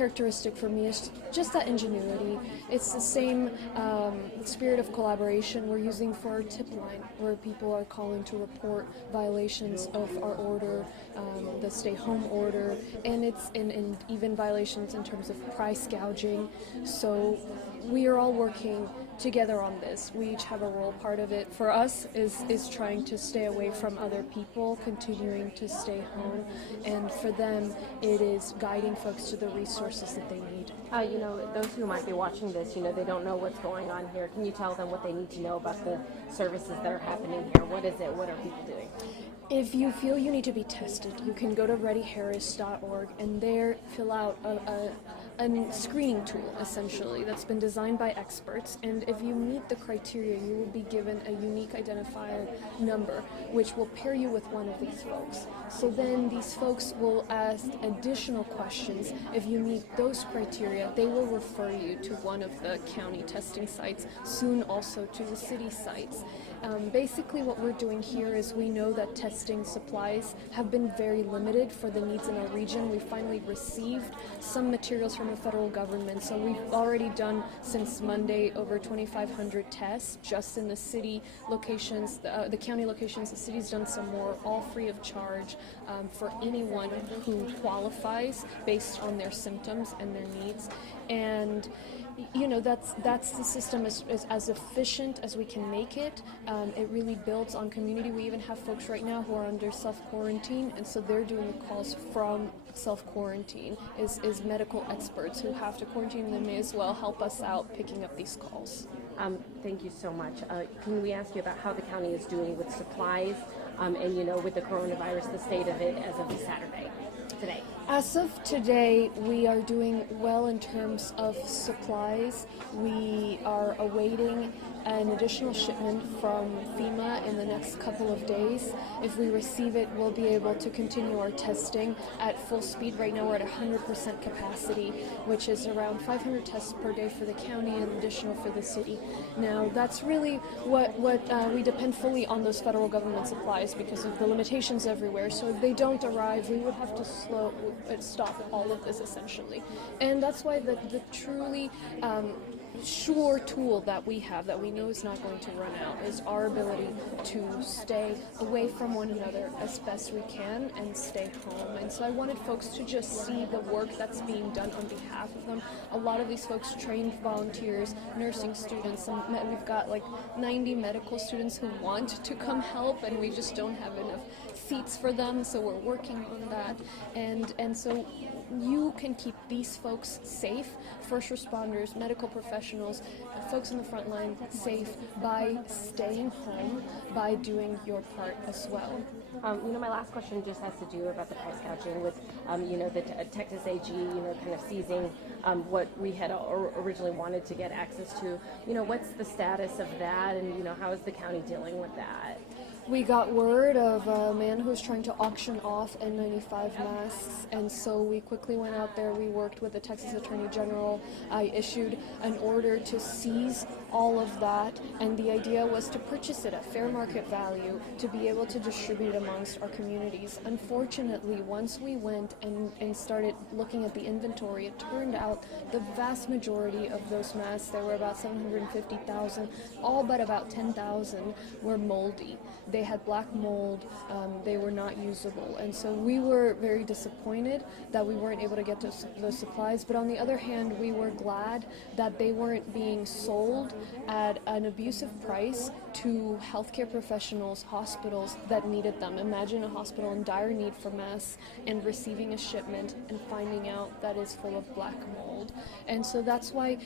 characteristic for me is just that ingenuity. It's the same spirit of collaboration we're using for our tip line, where people are calling to report violations of our order, the stay home order, and even violations in terms of price gouging. So we are all working together on this. We each have a role. Part of it for us is trying to stay away from other people, continuing to stay home, and for them it is guiding folks to the resources that they need. Those who might be watching this, they don't know what's going on here. Can you tell them what they need to know about the services that are happening here? What is it? What are people doing? If you feel you need to be tested, you can go to readyharris.org and there fill out a screening tool, essentially, that's been designed by experts. And if you meet the criteria, you will be given a unique identifier number, which will pair you with one of these folks. So then these folks will ask additional questions. If you meet those criteria, they will refer you to one of the county testing sites, soon also to the city sites. Basically what we're doing here is we know that testing supplies have been very limited for the needs in our region. We finally received some materials from the federal government, so we've already done since Monday over 2,500 tests just in the city locations, the county locations. The city's done some more, all free of charge for anyone who qualifies based on their symptoms and their needs. And that's the system is as efficient as we can make it. It really builds on community. We even have folks right now who are under self-quarantine, and so they're doing the calls from self-quarantine is medical experts who have to quarantine, and they may as well help us out picking up these calls. Thank you so much. Can we ask you about how the county is doing with supplies and, with the coronavirus, the state of it as of today? As of today, we are doing well in terms of supplies. We are awaiting an additional shipment from FEMA in the next couple of days. If we receive it, we'll be able to continue our testing at full speed. Right now we're at 100% capacity, which is around 500 tests per day for the county and additional for the city. Now that's really what we depend fully on those federal government supplies because of the limitations everywhere. So if they don't arrive, we would have to stop all of this essentially. And that's why the truly sure tool that we have that we know is not going to run out is our ability to stay away from one another as best we can and stay home. And so I wanted folks to just see the work that's being done on behalf of them. A lot of these folks, trained volunteers, nursing students, we've got like 90 medical students who want to come help, and we just don't have enough seats for them, so we're working on that. And so you can keep these folks safe, first responders, medical professionals, folks on the front line safe by staying home, by doing your part as well. My last question just has to do about the price gouging with, the Texas AG, kind of seizing what we had originally wanted to get access to. What's the status of that, and, how is the county dealing with that? We got word of a man who was trying to auction off N95 masks, and so we quickly went out there. We worked with the Texas Attorney General. I issued an order to seize all of that, and the idea was to purchase it at fair market value to be able to distribute it amongst our communities. Unfortunately, once we went and started looking at the inventory, it turned out the vast majority of those masks, there were about 750,000, all but about 10,000 were moldy. They had black mold, they were not usable, and so we were very disappointed that we weren't able to get those supplies, but on the other hand, we were glad that they weren't being sold at an abusive price to healthcare professionals, hospitals that needed them. Imagine a hospital in dire need for masks and receiving a shipment and finding out that is full of black mold. And so that's why,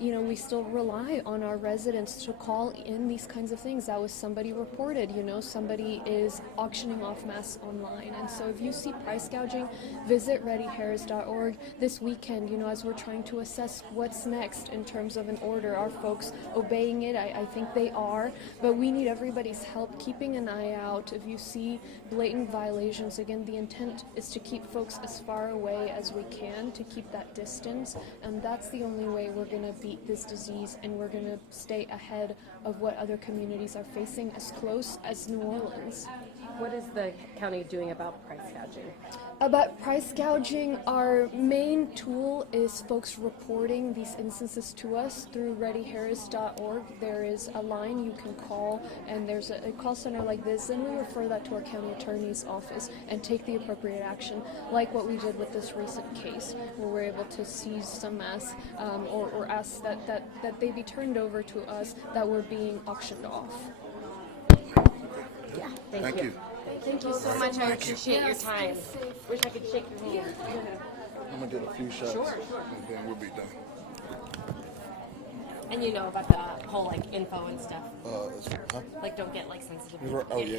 we still rely on our residents to call in these kinds of things. That was somebody reported, somebody is auctioning off masks online. And so if you see price gouging, visit readyharris.org this weekend, as we're trying to assess what's next in terms of an order. Are folks obeying it? I think they are, but we need everybody's help keeping an eye out. If you see blatant violations, again, the intent is to keep folks as far away as we can, to keep that distance, and that's the only way we're going to beat this disease, and we're going to stay ahead of what other communities are facing as close as New Orleans. What is the county doing about price gouging? About price gouging, our main tool is folks reporting these instances to us through readyharris.org. There is a line you can call, and there's a call center like this, and we refer that to our county attorney's office and take the appropriate action, like what we did with this recent case, where we're able to seize some masks or ask that they be turned over to us that were being auctioned off. Yeah, thank Thank you. Thank you so much. I appreciate your time. Wish I could shake your hand. I'm gonna do a few shots. Sure. And then we'll be done. And you know about the whole like info and stuff. Huh? Like don't get like sensitive. Oh, yeah.